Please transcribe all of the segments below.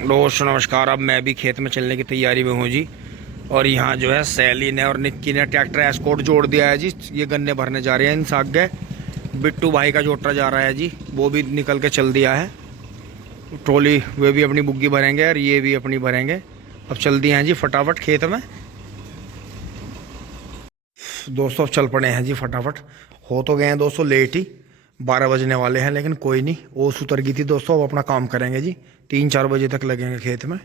दोस्तों नमस्कार। अब मैं भी खेत में चलने की तैयारी में हूँ जी। और यहाँ जो है सैली ने और निक्की ने ट्रैक्टर एस्कॉर्ट जोड़ दिया है जी। ये गन्ने भरने जा रहे हैं। इन साग गए बिट्टू भाई का जोटा जा रहा है जी, वो भी निकल के चल दिया है। ट्रॉली वे भी अपनी बुग्गी भरेंगे और ये भी अपनी भरेंगे। अब चल दिए हैं जी फटाफट खेत में। दोस्तों अब चल पड़े हैं जी फटाफट। हो तो गए हैं दोस्तों लेट ही, 12 बजने वाले हैं, लेकिन कोई नहीं, ओस उतर गई थी दोस्तों। अब अपना काम करेंगे जी, 3-4 बजे तक लगेंगे खेत में।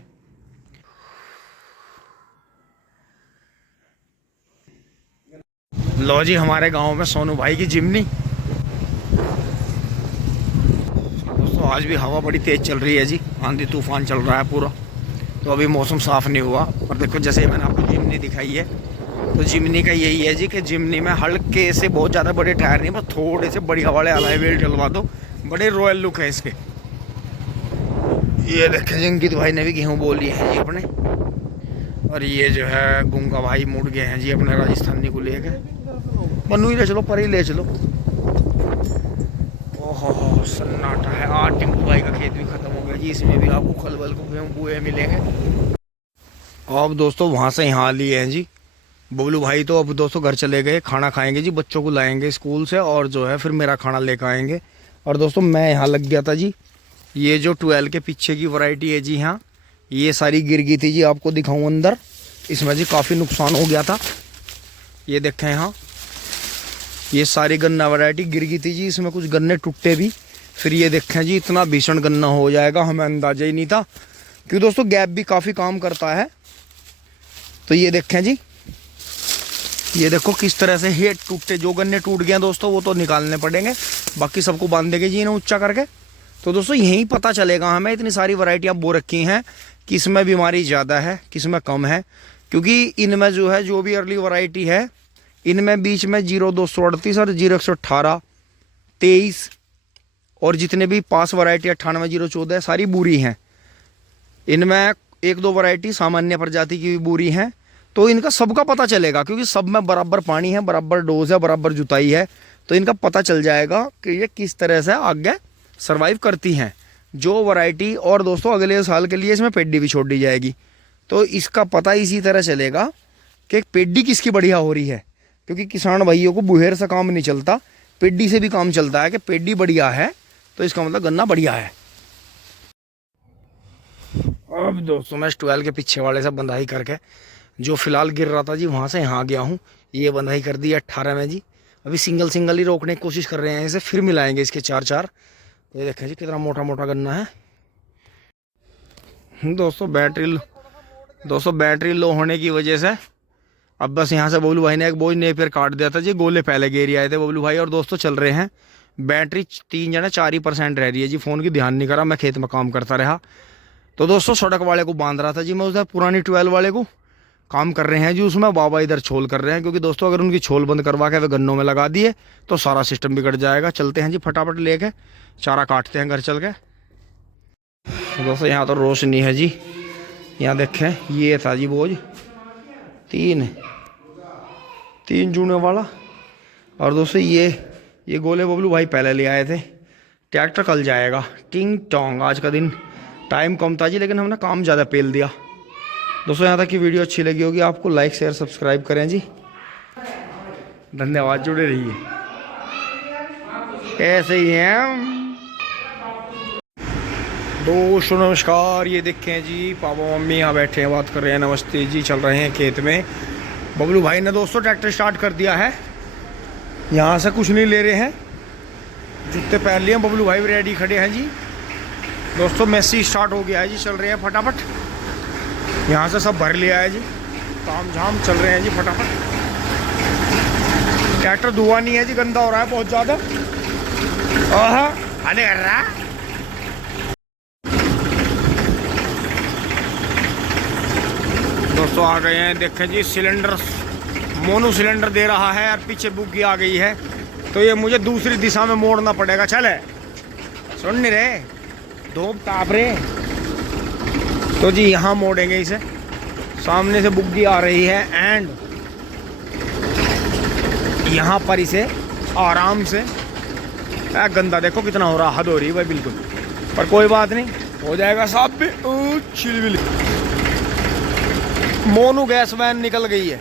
लो जी, हमारे गांव में सोनू भाई की जिमनी। दोस्तों आज भी हवा बड़ी तेज चल रही है जी, आंधी तूफान चल रहा है पूरा। तो अभी मौसम साफ नहीं हुआ। और देखो जैसे ही मैंने आपको जिमनी दिखाई है, तो जिमनी का यही है जी कि जिमनी में हल्के से, बहुत ज़्यादा बड़े टायर नहीं, बस थोड़े से बढ़िया वाले अलॉय व्हील डलवा दो, बड़े रॉयल लुक है इसके। ये देखें जी, अंकित भाई ने भी गेहूँ बो लिए हैं जी अपने। और ये जो है गुंगा भाई मुड़ गए हैं जी अपने राजस्थानी को लेके। मनु ही ले चलो, पर ही ले चलो। ओहो सन्नाटा है। आज टिंकू भाई का खेत भी खत्म हो गया जी, इसमें भी आपको खलबल को गेहूँ बुए मिलेंगे। अब दोस्तों वहाँ से यहाँ लिए हैं जी बबलू भाई। तो अब दोस्तों घर चले गए, खाना खाएंगे जी, बच्चों को लाएंगे स्कूल से, और जो है फिर मेरा खाना लेकर आएंगे। और दोस्तों मैं यहाँ लग गया था जी। ये जो 12 के पीछे की वैरायटी है जी, हाँ ये सारी गिर गई थी जी। आपको दिखाऊं अंदर, इसमें जी काफ़ी नुकसान हो गया था। ये देखें यहाँ, ये सारी गन्ना वैरायटी गिर गई थी जी। इसमें कुछ गन्ने टूटे भी। फिर ये देखें जी, इतना भीषण गन्ना हो जाएगा हमें अंदाजा ही नहीं था, क्योंकि दोस्तों गैप भी काफ़ी काम करता है। तो ये देखें जी, ये देखो किस तरह से हेड टूटे। जो गन्ने टूट गए दोस्तों वो तो निकालने पड़ेंगे, बाकी सबको बांध देंगे जी इन्हें ऊंचा करके। तो दोस्तों यही पता चलेगा हमें, इतनी सारी वैरायटियाँ बो रखी हैं, किसमें बीमारी ज़्यादा है किसमें कम है। क्योंकि इनमें जो है, जो भी अर्ली वैरायटी है, इनमें बीच में 0238 और 0118, 23 और जितने भी पास वैरायटी 98-014 सारी बुरी हैं। इनमें 1-2 वैरायटी सामान्य प्रजाति की भी बुरी हैं। तो इनका सबका पता चलेगा, क्योंकि सब में बराबर पानी है, बराबर डोज है, बराबर जुताई है। तो इनका पता चल जाएगा कि ये किस तरह से आगे सरवाइव करती हैं जो वैरायटी। और दोस्तों अगले साल के लिए इसमें पेडी भी छोड़ दी जाएगी। तो इसका पता इसी तरह चलेगा कि पेडी किसकी बढ़िया हो रही है। क्योंकि किसान भाइयों को बुहेर से काम नहीं चलता, पेडी से भी काम चलता है। कि पेडी बढ़िया है तो इसका मतलब गन्ना बढ़िया है। अब दोस्तों मैं 12 के पीछे वाले से बंधाई करके, जो फिलहाल गिर रहा था जी, वहाँ से यहाँ गया हूँ। ये बंधाई कर दी 18 में जी। अभी सिंगल सिंगल ही रोकने की कोशिश कर रहे हैं इसे, फिर मिलाएंगे इसके 4-4। ये देखें जी कितना मोटा मोटा गन्ना है। दोस्तों बैटरी लो होने की वजह से अब बस यहाँ से बबलू भाई ने एक बोझ नेपियर काट दिया था जी। गोले पहले गेरी आए थे बबलू भाई। और दोस्तों चल रहे हैं, बैटरी 4% रह रही है जी। फ़ोन की ध्यान नहीं करा, मैं खेत में काम करता रहा। तो दोस्तों सड़क वाले को बांध रहा था जी मैं, उधर पुरानी 12 वाले को काम कर रहे हैं जी उसमें। बाबा इधर छोल कर रहे हैं, क्योंकि दोस्तों अगर उनकी छोल बंद करवा के वे गन्नों में लगा दिए तो सारा सिस्टम बिगड़ जाएगा। चलते हैं जी फटाफट लेके, चारा काटते हैं घर चल के। दोस्तों यहाँ तो रोशनी है जी। यहाँ देखें, ये था जी बोझ 3 जूने वाला। और दोस्तों ये गोले बबलू भाई पहले ले आए थे। ट्रैक्टर कल जाएगा टिंग टोंग। आज का दिन टाइम कम था जी, लेकिन हमने काम ज़्यादा पेल दिया। दोस्तों यहाँ तक की वीडियो अच्छी लगी होगी आपको, लाइक शेयर सब्सक्राइब करें जी। धन्यवाद, जुड़े रहिए, ऐसे ही हैं दोस्तों। नमस्कार। ये देखें जी पापा मम्मी यहाँ बैठे हैं, बात कर रहे हैं। नमस्ते जी। चल रहे हैं खेत में। बबलू भाई ने दोस्तों ट्रैक्टर स्टार्ट कर दिया है। यहाँ से कुछ नहीं ले रहे हैं, जूते पहन लिए। बबलू भाई भी रेडी खड़े हैं जी। दोस्तों मैसी स्टार्ट हो गया है जी, चल रहे हैं फटाफट। यहाँ से सब भर लिया है जी, काम झाम चल रहे हैं जी फटाफट। ट्रैक्टर धुआं नहीं है जी, गंदा हो रहा है बहुत ज़्यादा। आने कर रहा है। दोस्तों आ गए हैं, देखें जी सिलेंडर, मोनो सिलेंडर दे रहा है और पीछे बुग्गी आ गई है। तो ये मुझे दूसरी दिशा में मोड़ना पड़ेगा। चले सुन नहीं रहे, धूप ताप रहे। तो जी यहाँ मोड़ेंगे इसे, सामने से बुग्गी आ रही है एंड यहाँ पर इसे आराम से। गंदा देखो कितना हो रहा, हद हो रही है भाई बिल्कुल। पर कोई बात नहीं, हो जाएगा साहब भी। चिलबिल मोनू गैस वैन निकल गई है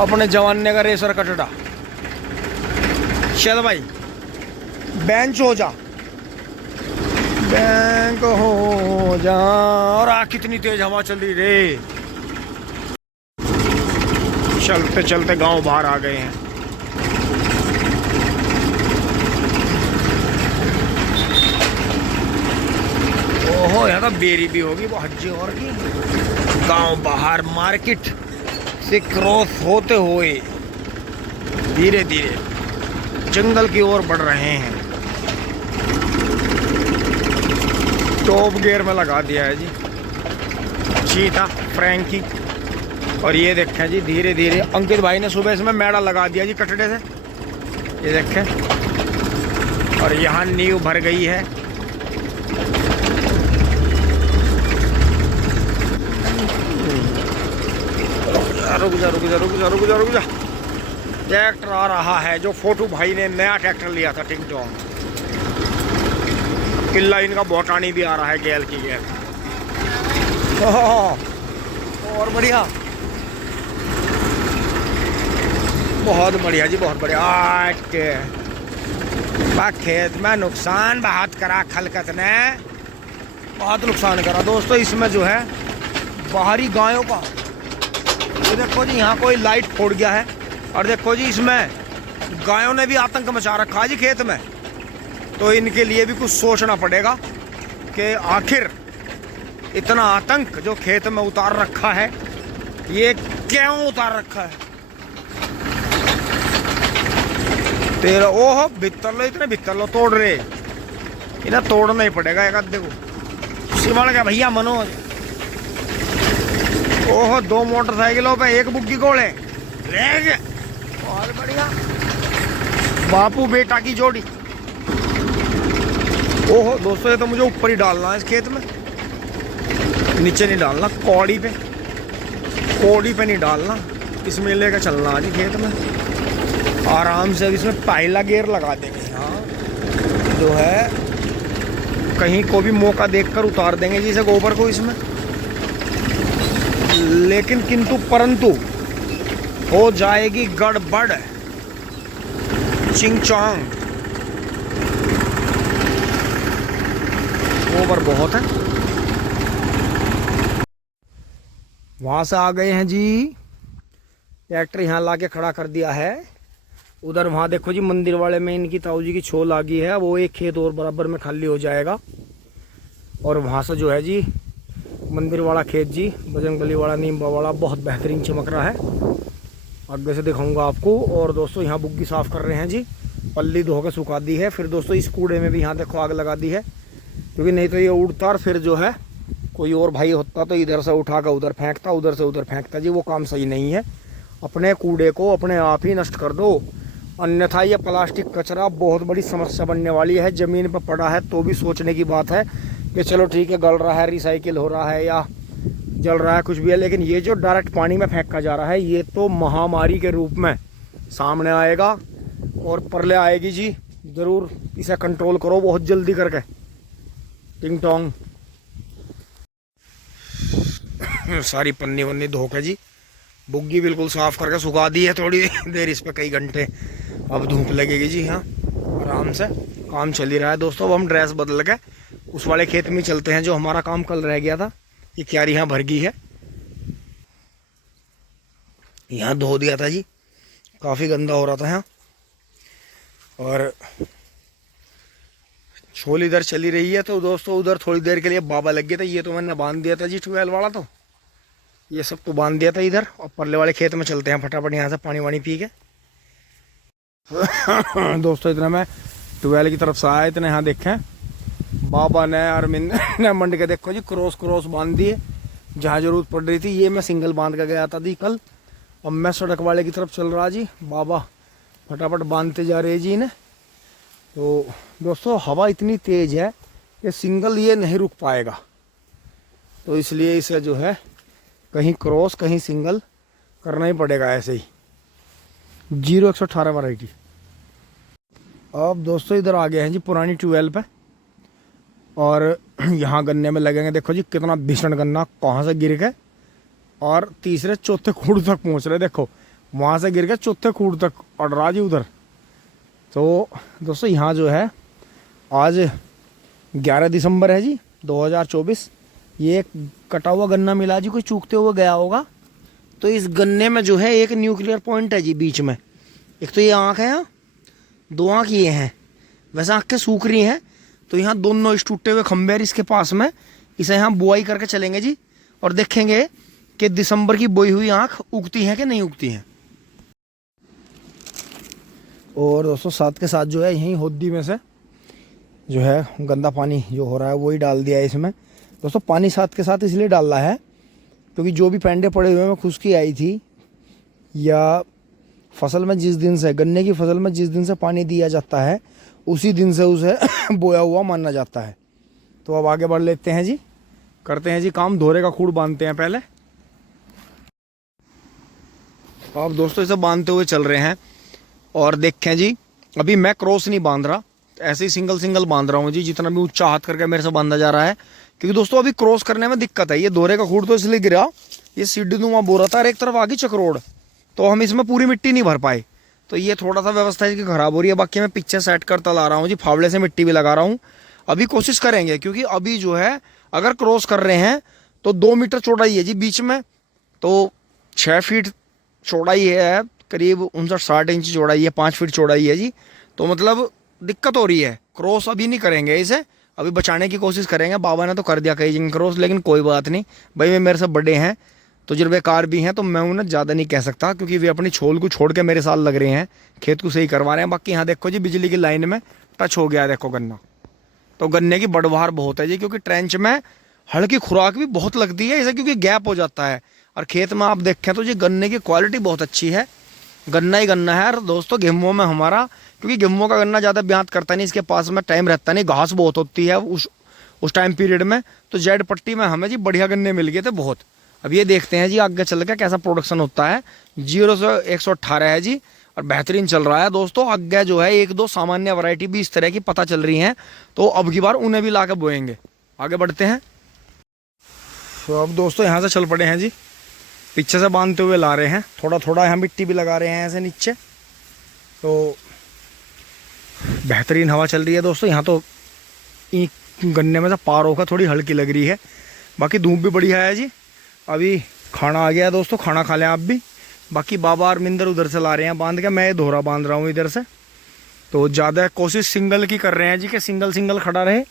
अपने जवाने का रेसर कटड़ा। चल भाई बेंच हो जा, बैंक हो जा। और कितनी तेज हवा चल रही रे। चलते चलते गांव बाहर आ गए हैं। ओहो यहाँ तो बेरी भी होगी वो हज्जी और की। गांव बाहर मार्केट से क्रॉस होते हुए धीरे धीरे जंगल की ओर बढ़ रहे हैं। टॉप गियर में लगा दिया है जी चीता फ्रैंकी। और ये देखें जी धीरे धीरे अंकित भाई ने सुबह इसमें मैड़ा लगा दिया जी कटड़े से, ये देखें। और यहाँ नींव भर गई है। रुक जा रुक जा रुक जा रुक जा रुक जा। ट्रैक्टर आ रहा है जो फोटू भाई ने नया ट्रैक्टर लिया था टिंग टोंग। किला इनका बोटानी भी आ रहा है गैल की गैल। और बढ़िया, बहुत बढ़िया जी बहुत बढ़िया। खेत में नुकसान बहुत करा, खलकत ने बहुत नुकसान करा दोस्तों। इसमें जो है बाहरी गायों का, ये देखो जी यहाँ कोई लाइट फोड़ गया है। और देखो जी इसमें गायों ने भी आतंक मचा रखा है जी खेत में। तो इनके लिए भी कुछ सोचना पड़ेगा कि आखिर इतना आतंक जो खेत में उतार रखा है ये क्यों उतार रखा है। तेरा ओहो भित्तर लो, इतने भित्तर लो तोड़ रहे, इन्हें तोड़ना ही पड़ेगा एक आधे को। सिमड़ गया भैया मनोज। ओहो 2 मोटरसाइकिलों पे 1 बुग्गी घोड़े ले गए। बहुत बढ़िया बापू बेटा की जोड़ी। ओहो दोस्तों ये तो मुझे ऊपर ही डालना है इस खेत में, नीचे नहीं डालना। कौड़ी पे नहीं डालना, इसमें लेकर चलना है जी खेत में आराम से। इसमें पहला गियर लगा देंगे यहाँ जो है, कहीं को भी मौका देखकर उतार देंगे जी इसे गोबर को इसमें। लेकिन किंतु परंतु हो जाएगी गड़बड़ चिंग चोंग। गोबर बहुत है। वहां से आ गए हैं जी, ट्रैक्टर यहाँ लाके खड़ा कर दिया है। उधर वहां देखो जी मंदिर वाले में इनकी ताऊ जी की छोल आ गई है। वो एक खेत और बराबर में खाली हो जाएगा। और वहां से जो है जी मंदिर वाला खेत जी, बजरंगबली वाला, नीमबा वाला बहुत बेहतरीन चमक रहा है। आगे से दिखाऊंगा आपको। और दोस्तों यहाँ बुग्गी साफ कर रहे हैं जी, पल्ली धो के सुखा दी है। फिर दोस्तों इस कूड़े में भी यहाँ देखो आग लगा दी है, क्योंकि नहीं तो ये उड़ता और फिर जो है कोई और भाई होता तो इधर से उठा कर उधर फेंकता, उधर से उधर फेंकता जी। वो काम सही नहीं है। अपने कूड़े को अपने आप ही नष्ट कर दो, अन्यथा ये प्लास्टिक कचरा बहुत बड़ी समस्या बनने वाली है। ज़मीन पर पड़ा है तो भी सोचने की बात है कि चलो ठीक है गल रहा है, रिसाइकिल हो रहा है या जल रहा है, कुछ भी है। लेकिन ये जो डायरेक्ट पानी में फेंका जा रहा है ये तो महामारी के रूप में सामने आएगा और परले आएगी जी। ज़रूर इसे कंट्रोल करो बहुत जल्दी करके। टिंग टोंग सारी पन्नी वन्नी धो के जी बुग्गी बिल्कुल साफ करके सुखा दी है। थोड़ी देर इस पर कई घंटे अब धूप लगेगी जी। हाँ आराम से काम चल ही रहा है दोस्तों। अब हम ड्रेस बदल के उस वाले खेत में चलते हैं जो हमारा काम कल रह गया था। ये क्यारी यहाँ भर गई है, यहाँ धो दिया था जी, काफ़ी गंदा हो रहा था यहाँ। और छोल इधर चली रही है तो दोस्तों उधर थोड़ी देर के लिए बाबा लग गया था। ये तो मैंने बांध दिया था जी 12 वाला, तो ये सब तो बांध दिया था इधर। और परले वाले खेत में चलते हैं फटाफट यहाँ से पानी वानी पी के। दोस्तों इतना मैं 12 की तरफ से आया, इतने यहाँ देखें बाबा ने अरविंद ने मंड के देखो जी क्रॉस बांध दिए जहाँ जरूरत पड़ रही थी। ये मैं सिंगल बांध के गया था जी कल। अब मैं सड़क वाले की तरफ चल रहा जी, बाबा फटाफट बांधते जा रहे जी इन्हें। तो दोस्तों हवा इतनी तेज़ है कि सिंगल ये नहीं रुक पाएगा, तो इसलिए इसे जो है कहीं क्रॉस कहीं सिंगल करना ही पड़ेगा ऐसे ही। 0118 वैरायटी। अब दोस्तों इधर आ गए हैं जी पुरानी ट्यूबवेल पे, और यहाँ गन्ने में लगेंगे। देखो जी कितना भीषण गन्ना कहाँ से गिर के और तीसरे चौथे खूड़ तक पहुँच रहे। देखो वहाँ से गिर के चौथे खूड़ तक अड़ रहा जी उधर। तो दोस्तों यहाँ जो है आज 11 दिसंबर है जी 2024। ये एक कटा हुआ गन्ना मिला जी, कोई चूकते हुए गया होगा। तो इस गन्ने में जो है एक न्यूक्लियर पॉइंट है जी बीच में। एक तो ये आँख है, यहाँ 2 आँख ये हैं, वैसे आँखें सूख रही हैं। तो यहाँ दोनों इस टूटे हुए खंभे इसके पास में, इसे यहाँ बुआई करके चलेंगे जी, और देखेंगे कि दिसंबर की बोई हुई आँख उगती हैं कि नहीं उगती हैं। और दोस्तों साथ के साथ जो है यहीं होद्दी में से जो है गंदा पानी जो हो रहा है वही डाल दिया है इसमें। दोस्तों पानी साथ के साथ इसलिए डाल रहा है क्योंकि जो भी पैंडे पड़े हुए हैं खुश्की आई थी, या फसल में जिस दिन से, गन्ने की फसल में जिस दिन से पानी दिया जाता है उसी दिन से उसे बोया हुआ माना जाता है। तो अब आगे बढ़ लेते हैं जी, करते हैं जी काम। धोरे का खूड़ बांधते हैं पहले। अब दोस्तों इसे बांधते हुए चल रहे हैं, और देखें जी अभी मैं क्रॉस नहीं बांध रहा, ऐसे ही सिंगल सिंगल बांध रहा हूँ जी, जितना भी ऊंचा हाथ करके मेरे से बांधा जा रहा है। क्योंकि दोस्तों अभी क्रॉस करने में दिक्कत है। ये दोहरे का खूड़ तो इसलिए गिरा, ये सीढ़ीनुमा बोरा था और एक तरफ आगे चक्रोड़, तो हम इसमें पूरी मिट्टी नहीं भर पाए। तो ये थोड़ा सा व्यवस्था इसकी खराब हो रही है। बाकी मैं पीछे सेट करता ला रहा हूँ जी, फावड़े से मिट्टी भी लगा रहा हूँ। अभी कोशिश करेंगे, क्योंकि अभी जो है अगर क्रॉस कर रहे हैं तो 2 मीटर चौड़ाई है जी बीच में, तो 6 फीट चौड़ाई है, करीब 59-60 इंच चौड़ाई है, 5 फीट चौड़ाई है जी। तो मतलब दिक्कत हो रही है। क्रॉस अभी नहीं करेंगे, इसे अभी बचाने की कोशिश करेंगे। बाबा ने तो कर दिया कई जगह क्रॉस, लेकिन कोई बात नहीं भाई, वे मेरे से बड़े हैं, तजुर्बेकार भी हैं, तो मैं उन्हें ज़्यादा नहीं कह सकता, क्योंकि वे अपनी छोल को छोड़ के मेरे साथ लग रहे हैं, खेत को सही करवा रहे हैं। बाकी यहाँ देखो जी बिजली की लाइन में टच हो गया है, देखो गन्ना। तो गन्ने की बढ़वार बहुत है जी, क्योंकि ट्रेंच में हल्की खुराक भी बहुत लगती है इसे, क्योंकि गैप हो जाता है। और खेत में आप देखें तो जी गन्ने की क्वालिटी बहुत अच्छी है, गन्ना ही गन्ना है। और दोस्तों गेहूं में हमारा, क्योंकि गेहूं का गन्ना ज़्यादा ब्यात करता नहीं, इसके पास में टाइम रहता नहीं, घास बहुत होती है उस टाइम पीरियड में। तो जेड पट्टी में हमें जी बढ़िया गन्ने मिल गए थे बहुत। अब ये देखते हैं जी आगे चल के कैसा प्रोडक्शन होता है। 0 से 118 है जी, और बेहतरीन चल रहा है दोस्तों। आगे जो है 1-2 सामान्य वैरायटी भी इस तरह की पता चल रही हैं, तो अब की बार उन्हें भी ला के बोएंगे। आगे बढ़ते हैं। तो अब दोस्तों यहाँ से चल पड़े हैं जी, पीछे से बांधते हुए ला रहे हैं, थोड़ा थोड़ा यहाँ मिट्टी भी लगा रहे हैं ऐसे नीचे। तो बेहतरीन हवा चल रही है दोस्तों। यहाँ तो गन्ने में से पार होकर थोड़ी हल्की लग रही है, बाकी धूप भी बढ़िया है जी। अभी खाना आ गया है दोस्तों, खाना खा लें आप भी। बाकी बाबा और मिंदर उधर से ला रहे हैं बांध के, मैं दोहरा बांध रहा हूँ इधर से। तो ज़्यादा कोशिश सिंगल की कर रहे हैं जी कि सिंगल सिंगल खड़ा रहे,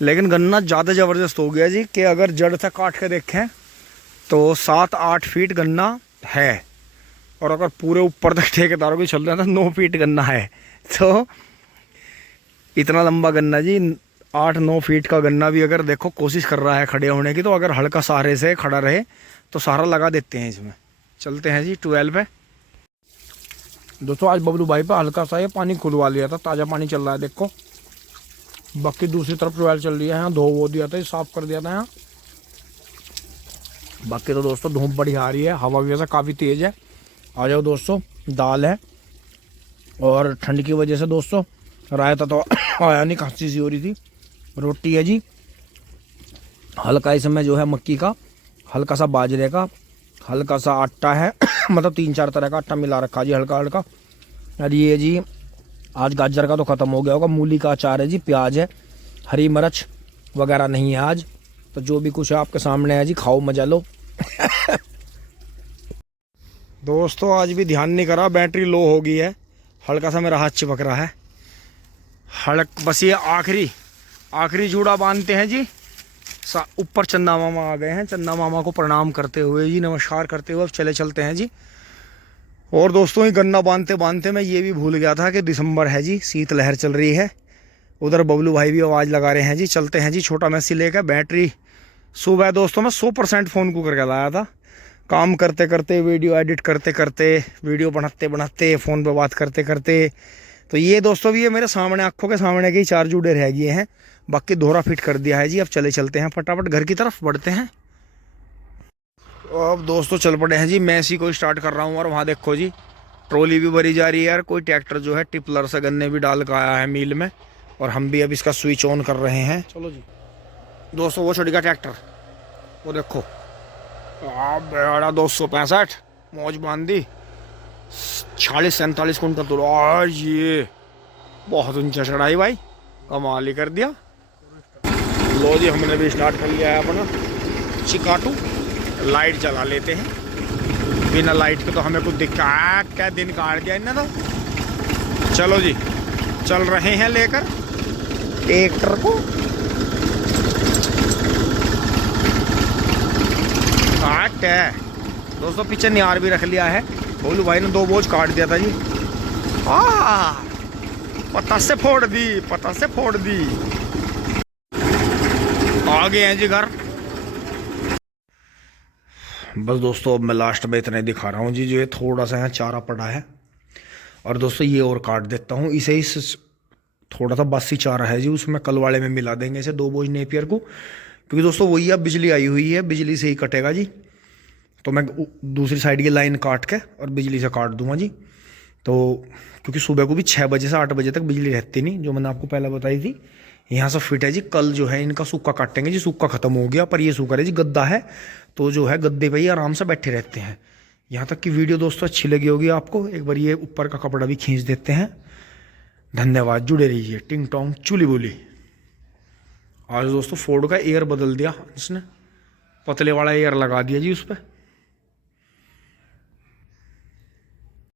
लेकिन गन्ना ज़्यादा ज़बरदस्त हो गया जी कि अगर जड़ से काट के देखें तो 7-8 फीट गन्ना है, और अगर पूरे ऊपर तक ठेकेदारों की चल रहे हैं तो 9 फीट गन्ना है। तो इतना लंबा गन्ना जी, 8-9 फीट का गन्ना भी अगर देखो कोशिश कर रहा है खड़े होने की, तो अगर हल्का सहारे से खड़ा रहे तो सहारा लगा देते हैं इसमें। चलते हैं जी 12 पे। दोस्तों आज बबलू भाई पे हल्का सा ये पानी खुलवा लिया था, ताज़ा पानी चल रहा है देखो। बाकी दूसरी तरफ 12 चल रही है, यहाँ धो वो दिया था, साफ कर दिया था यहाँ। बाकी तो दोस्तों धूप बढ़िया आ रही है, हवा भी वैसा काफ़ी तेज़ है। आ जाओ दोस्तों, दाल है, और ठंड की वजह से दोस्तों रायता तो आया नहीं, खांसी सी हो रही थी। रोटी है जी, हल्का इसमें जो है मक्की का, हल्का सा बाजरे का, हल्का सा आटा है मतलब 3-4 तरह का आटा मिला रखा जी, हल्का हल्का। और ये जी आज गाजर का तो ख़त्म हो गया होगा, मूली का अचार है जी, प्याज है, हरी मिर्च वगैरह नहीं है आज। तो जो भी कुछ है आपके सामने है जी, खाओ मजा लो। दोस्तों आज भी ध्यान नहीं करा, बैटरी लो हो गई है, हल्का सा मेरा हाथ चिपक रहा है बस। ये आखिरी जूड़ा बांधते हैं जी। ऊपर चंदा मामा आ गए हैं, चंदा मामा को प्रणाम करते हुए जी, नमस्कार करते हुए अब चलते हैं जी। और दोस्तों ये गन्ना बांधते बांधते मैं ये भी भूल गया था कि दिसंबर है जी, शीतलहर चल रही है। उधर बबलू भाई भी आवाज़ लगा रहे हैं जी। चलते हैं जी छोटा मैसी लेकर। बैटरी सुबह दोस्तों मैं 100% फ़ोन को करके लाया था, काम करते करते, वीडियो एडिट करते करते, वीडियो बनाते बनाते, फ़ोन पे बात करते करते। तो ये दोस्तों भी ये मेरे सामने, आंखों के सामने के ही 4 जूड़े रह गए हैं, बाकी दोहरा फिट कर दिया है जी। अब चलते हैं फटाफट घर की तरफ बढ़ते हैं। अब दोस्तों चल पड़े हैं जी, मैं इसी को स्टार्ट कर रहा हूँ, और वहाँ देखो जी ट्रॉली भी भरी जा रही है यार। कोई ट्रैक्टर जो है टिपलर से गन्ने भी डाल कर आया है मिल में, और हम भी अब इसका स्विच ऑन कर रहे हैं। चलो जी दोस्तों, वो छोटी का ट्रैक्टर वो देखो, बेड़ा 265 मौज बांध दी, 40-47 कुंटल तो आज ये बहुत ऊंचा चढ़ाई भाई, कमाल ही कर दिया। लो जी हमने भी स्टार्ट कर लिया है अपना चिकाटू। लाइट जला लेते हैं, बिना लाइट के तो हमें कुछ दिक्कत, क्या दिन काट दिया इन्हें तो। चलो जी चल रहे हैं लेकर ट्रैक्टर को। काट है दोस्तों, पीछे निहार भी रख लिया है। भोलू भाई ने 2 बोझ काट दिया था जी। पता से फोड़ दी, पता से फोड़ दी। आ गए हैं जी घर। बस दोस्तों अब मैं लास्ट में इतना दिखा रहा हूँ जी, जो ये थोड़ा सा यहाँ चारा पड़ा है, और दोस्तों ये और काट देता हूँ इसे। इस थोड़ा सा बासी चारा है जी, उसमें कल वाले में मिला देंगे इसे 2 बोझ नेपियर को, क्योंकि दोस्तों वही अब बिजली आई हुई है, बिजली से ही कटेगा जी। तो मैं दूसरी साइड की लाइन काट के और बिजली से काट दूंगा जी। तो क्योंकि सुबह को भी 6 बजे से 8 बजे तक बिजली रहती नहीं, जो मैंने आपको पहले बताई थी। यहाँ से फिट है जी। कल जो है इनका सूखा काटेंगे जी, सूखा खत्म हो गया, पर ये सूखा है जी, गद्दा है तो जो है गद्दे पे ही आराम से बैठे रहते हैं। यहाँ तक की वीडियो दोस्तों अच्छी लगी होगी आपको। एक बार ये ऊपर का कपड़ा भी खींच देते हैं। धन्यवाद, जुड़े रहिए। टिंग टोंग चुली बोली। आज दोस्तों फोर्ड का एयर बदल दिया इसने, पतले वाला एयर लगा दिया जी उस पर।